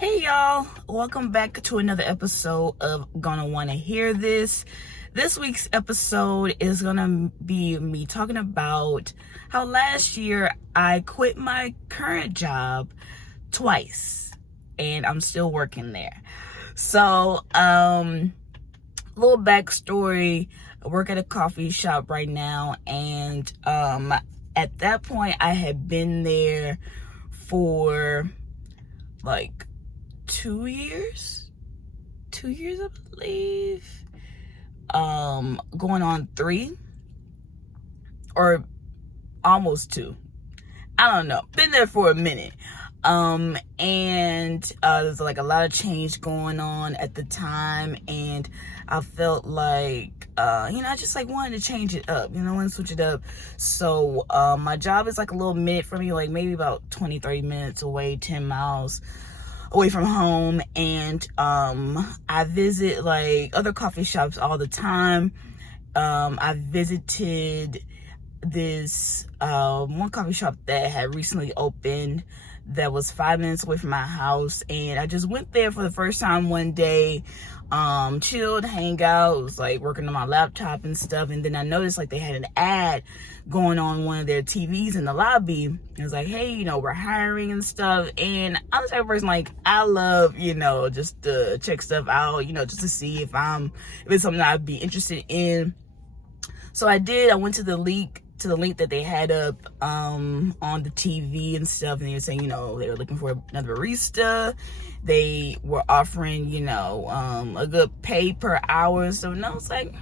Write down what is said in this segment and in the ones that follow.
Hey y'all, welcome back to another episode of Gonna Wanna Hear This. This week's episode is gonna be me talking about how last year I quit my current job twice and I'm still working there. So, little backstory, I work at a coffee shop right now, and at that point I had been there for like 2 years I believe, going on 3 or almost 2. I don't know, been there for a minute. And there's like a lot of change going on at the time, and I felt like I just like wanted to change it up, wanted to switch it up. So my job is like a little minute from me, like maybe about 20-30 minutes away, 10 miles away from home. And I visit like other coffee shops all the time. I visited this one coffee shop that had recently opened that was 5 minutes away from my house, and I just went there for the first time one day, chilled, hang out, was like working on my laptop and stuff. And then I noticed like they had an ad going on one of their TVs in the lobby. It was like, hey, we're hiring and stuff. And I'm the type of person, like, I love, just to check stuff out, just to see if it's something I'd be interested in. So I did. I went to the link that they had up on the TV and stuff, and they were saying, they were looking for another barista. They were offering, a good pay per hour. So and I was like,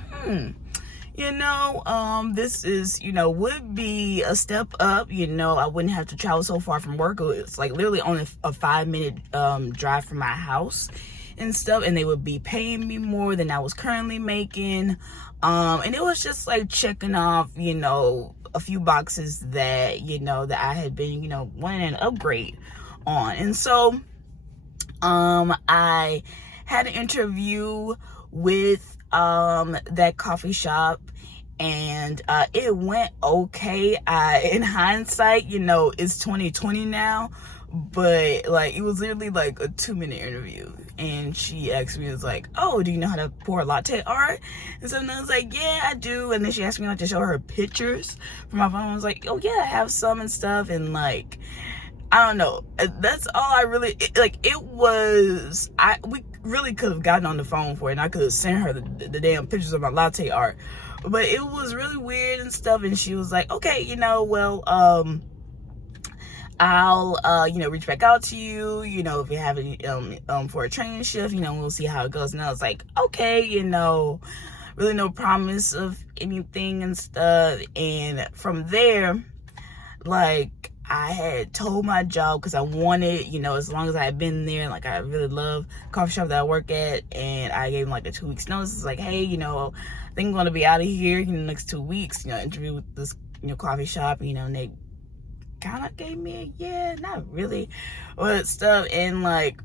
this is, would be a step up. I wouldn't have to travel so far from work. It's like literally only a 5-minute drive from my house and stuff, and they would be paying me more than I was currently making. And it was just like checking off, a few boxes that, that I had been, wanting an upgrade on. And so, I had an interview with, that coffee shop, and, it went okay. In hindsight, it's 2020 now, but like, it was literally like a 2-minute interview. And she asked me, was like, oh, do you know how to pour latte art? And so I was like, yeah, I do. And then she asked me like to show her pictures from my phone. I was like, oh yeah, I have some and stuff. And like, I don't know. That's all I really, we really could have gotten on the phone for it, and I could have sent her the damn pictures of my latte art. But it was really weird and stuff. And she was like, okay, well, I'll, reach back out to you, if you have any, for a training shift, we'll see how it goes. And I was like, okay, really no promise of anything and stuff. And from there, like, I had told my job, because I wanted, as long as I had been there, like, I really love coffee shop that I work at, and I gave them like a 2 weeks notice. It's like, hey, I think I'm going to be out of here in the next 2 weeks, interview with this, coffee shop, and they kind of gave me a yeah, not really, but stuff. And like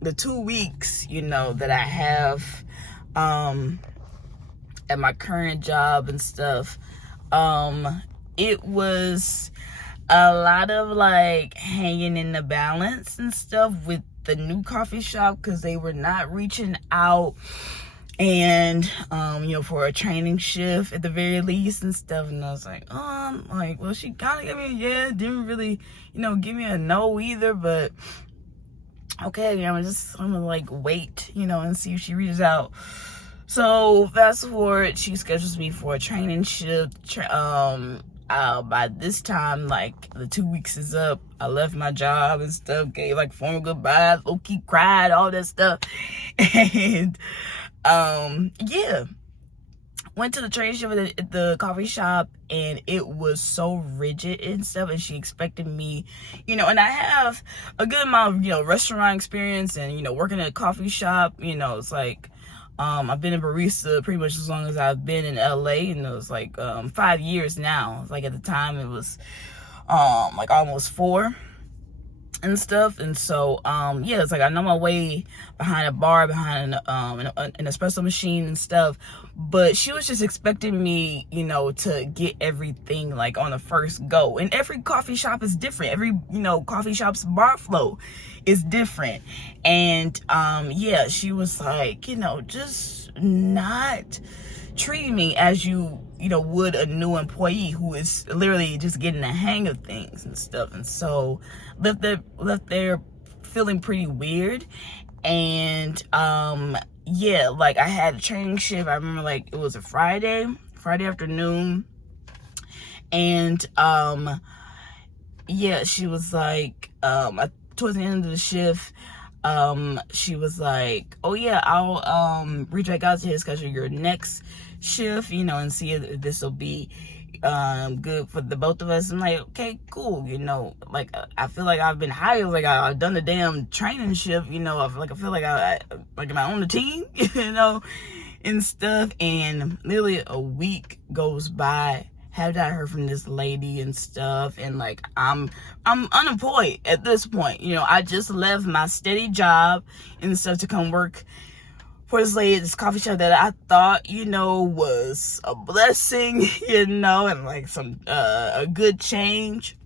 the 2 weeks, that I have at my current job and stuff, it was a lot of like hanging in the balance and stuff with the new coffee shop, because they were not reaching out, and for a training shift at the very least and stuff. And I was like, well, she kind of gave me a yeah, didn't really, give me a no either, but okay, I'm gonna like wait, and see if she reaches out. So fast forward, she schedules me for a training shift. By this time, like, the 2 weeks is up. I left my job and stuff, gave like formal goodbyes, low-key cried, all that stuff. And yeah, went to the training shift at the coffee shop, and it was so rigid and stuff. And she expected me, and I have a good amount of, restaurant experience, and, working at a coffee shop, it's like, I've been a barista pretty much as long as I've been in LA, and it was like 5 years now. Like at the time it was like almost 4. and stuff. And so yeah, it's like I know my way behind a bar, behind an espresso machine and stuff, but she was just expecting me, you know, to get everything like on the first go. And every coffee shop is different. Every, you know, coffee shop's bar flow is different. And yeah, she was like, you know, just not treating me as you know, would a new employee who is literally just getting the hang of things and stuff. And so left there feeling pretty weird. And yeah, like I had a training shift. I remember like it was a Friday afternoon. And yeah, she was like, towards the end of the shift, she was like, oh yeah, I'll reach back out to schedule your next shift, you know, and see if this will be good for the both of us. I'm like, okay, cool, you know, like I feel like I've been hired, like I've done the damn training shift, you know. I feel like I like, am I on the team, you know, and stuff. And nearly a week goes by, have not heard from this lady and stuff. And like I'm unemployed at this point, you know. I just left my steady job and stuff to come work for this lady at this coffee shop that I thought, you know, was a blessing, you know, and like some a good change.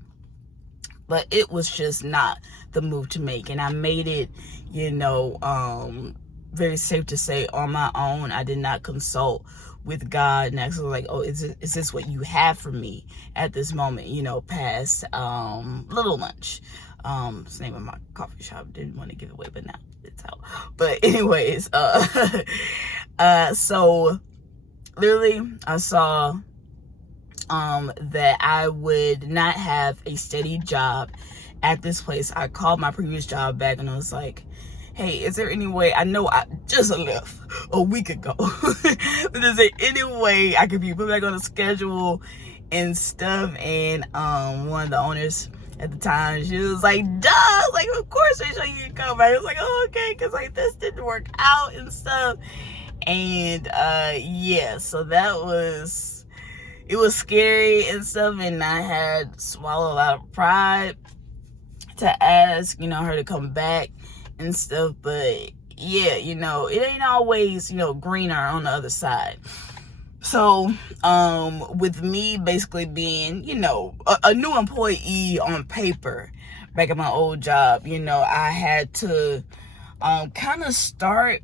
But it was just not the move to make. And I made it, you know, very safe to say, on my own. I did not consult with God and actually like, oh, is this what you have for me at this moment, you know, past Little Lunch. It's the name of my coffee shop. Didn't want to give it away, but now it's out. But anyways, so literally I saw that I would not have a steady job at this place. I called my previous job back and I was like, hey, is there any way, I know I just left a week ago, but is there any way I could be put back on the schedule and stuff? And one of the owners at the time, she was like, duh, like, of course they show you come back. I was like, oh, okay, because like this didn't work out and stuff. And yeah, so it was scary and stuff. And I had swallowed a lot of pride to ask, you know, her to come back and stuff. But yeah, you know, it ain't always, you know, greener on the other side. So with me basically being, you know, a new employee on paper back at my old job, you know, I had to kind of start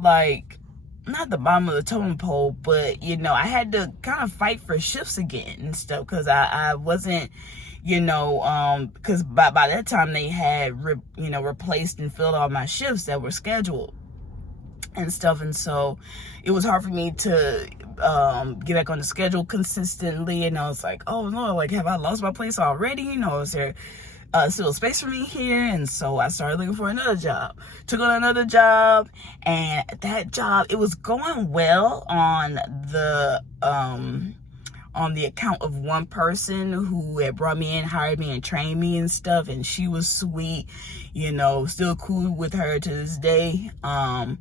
like, not the bottom of the totem pole, but you know, I had to kind of fight for shifts again and stuff, because I wasn't, you know, because by that time they had replaced and filled all my shifts that were scheduled and stuff. And so it was hard for me to get back on the schedule consistently. And I was like, oh no, like, have I lost my place already? You know, is there still space for me here? And so I started looking for another job. Took on another job, and that job, it was going well on the account of one person who had brought me in, hired me, and trained me and stuff. And she was sweet, you know, still cool with her to this day. And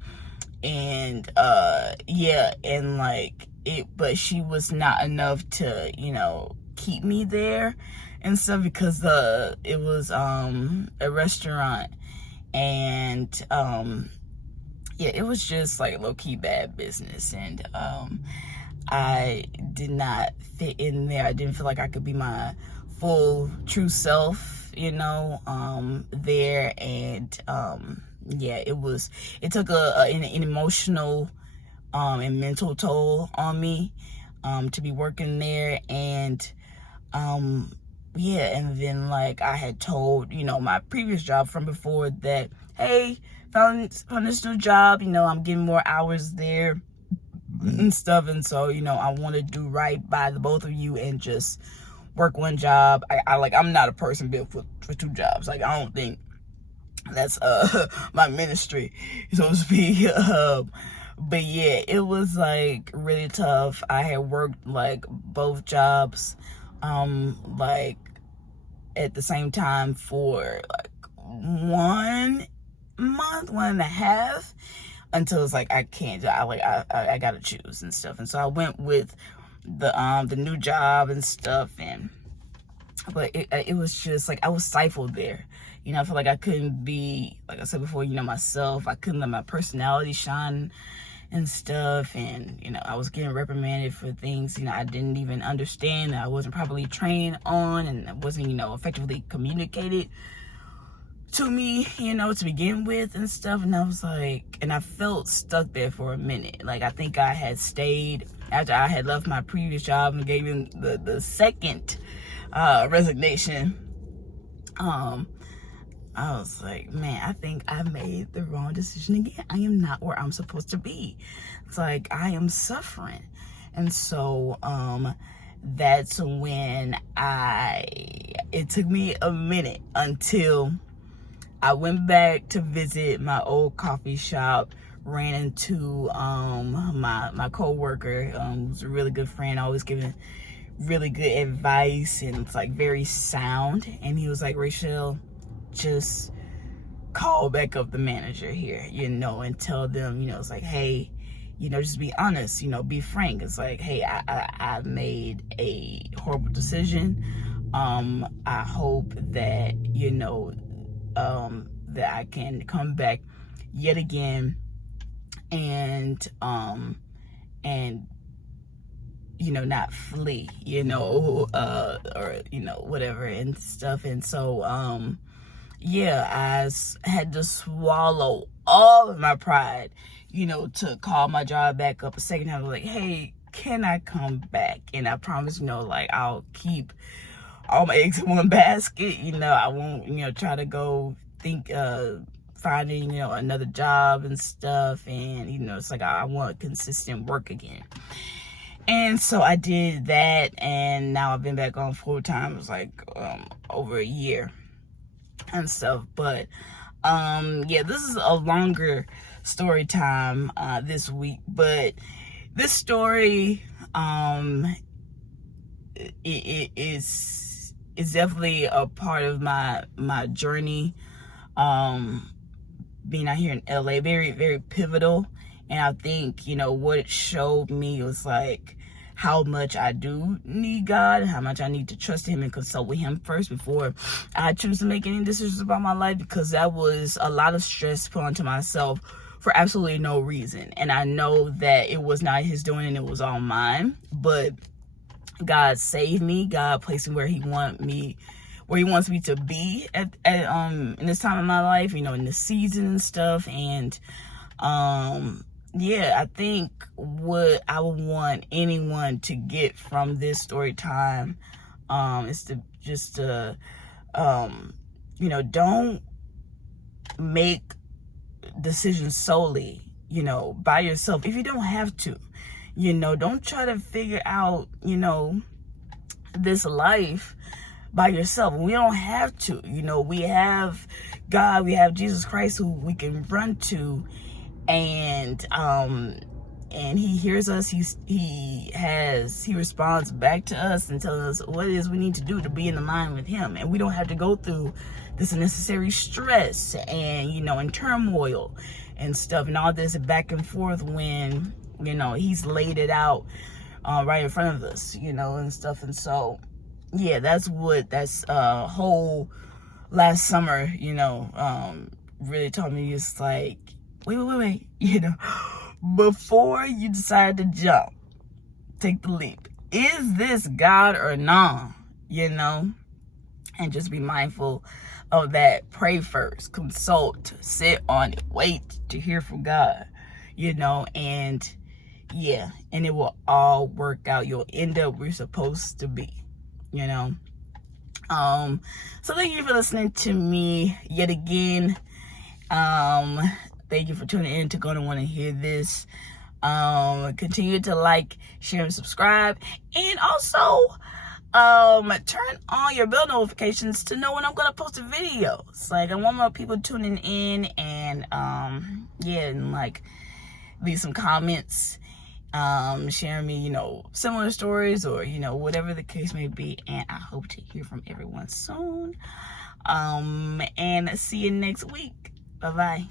yeah, and like but she was not enough to, you know, keep me there and stuff, because it was a restaurant. And yeah, it was just like low-key bad business. And I did not fit in there. I didn't feel like I could be my full true self, you know, there. And yeah, it took an emotional and mental toll on me to be working there. And yeah, and then like I had told, you know, my previous job from before that, hey, found this new job, you know, I'm getting more hours there and stuff. And so, you know, I want to do right by the both of you and just work one job. I'm not a person built for two jobs. Like, I don't think that's my ministry, so to speak. But yeah, it was like really tough. I had worked like both jobs like at the same time for like 1 month, 1.5, until it's like I can't, I gotta choose and stuff. And so I went with the new job and stuff. And but it was just like I was stifled there, You know, I feel like I couldn't be, like I said before, you know, myself. I couldn't let my personality shine and stuff. And, you know, I was getting reprimanded for things, you know, I didn't even understand, that I wasn't properly trained on, and it wasn't, you know, effectively communicated to me, you know, to begin with and stuff. And I was like, and I felt stuck there for a minute. Like, I think I had stayed after I had left my previous job and gave him the second resignation. I was like, man, I think I made the wrong decision again. I am not where I'm supposed to be. It's like, I am suffering. And so that's when it took me a minute until I went back to visit my old coffee shop, ran into my co-worker, who's a really good friend, always giving really good advice, and it's like very sound. And he was like, Rachel, just call back up the manager here, you know, and tell them, you know, it's like, hey, you know, just be honest, you know, be frank. It's like, hey, I made a horrible decision. I hope that, you know, that I can come back yet again and you know, not flee, you know, or, you know, whatever and stuff. And so, yeah, I had to swallow all of my pride, you know, to call my job back up a second time. Like, hey, can I come back? And I promise, you know, like, I'll keep all my eggs in one basket. You know, I won't, you know, try to go finding, you know, another job and stuff. And, you know, it's like, I want consistent work again. And so I did that, and now I've been back on full time. It was like over a year and stuff. But yeah, this is a longer story time this week. But this story it is definitely a part of my journey. Being out here in LA, very, very pivotal. And I think, you know, what it showed me was like how much I do need God, and how much I need to trust him and consult with him first before I choose to make any decisions about my life, because that was a lot of stress put onto myself for absolutely no reason. And I know that it was not his doing and it was all mine, but God saved me. God placed me where he wants me to be at in this time of my life, you know, in this season and stuff. And yeah, I think what I would want anyone to get from this story time is to just you know, don't make decisions solely, you know, by yourself if you don't have to. You know, don't try to figure out, you know, this life by yourself. We don't have to. You know, we have God, we have Jesus Christ who we can run to, and he hears us. He responds back to us and tells us what it is we need to do to be in the line with him. And we don't have to go through this unnecessary stress and, you know, and turmoil and stuff and all this back and forth when, you know, he's laid it out right in front of us, you know, and stuff. And so, yeah, that's whole last summer, you know, really taught me. It's like, wait, you know, before you decide to jump, take the leap. Is this God or not? You know, and just be mindful of that. Pray first, consult, sit on it, wait to hear from God, you know, and yeah, and it will all work out. You'll end up where you're supposed to be, you know. So thank you for listening to me yet again. Thank you for tuning in to Gonna Want to Hear This. Continue to like, share, and subscribe. And also, turn on your bell notifications to know when I'm gonna post a video. It's like, I want more people tuning in, and yeah, and like leave some comments, sharing me, you know, similar stories, or, you know, whatever the case may be. And I hope to hear from everyone soon. And see you next week. Bye-bye.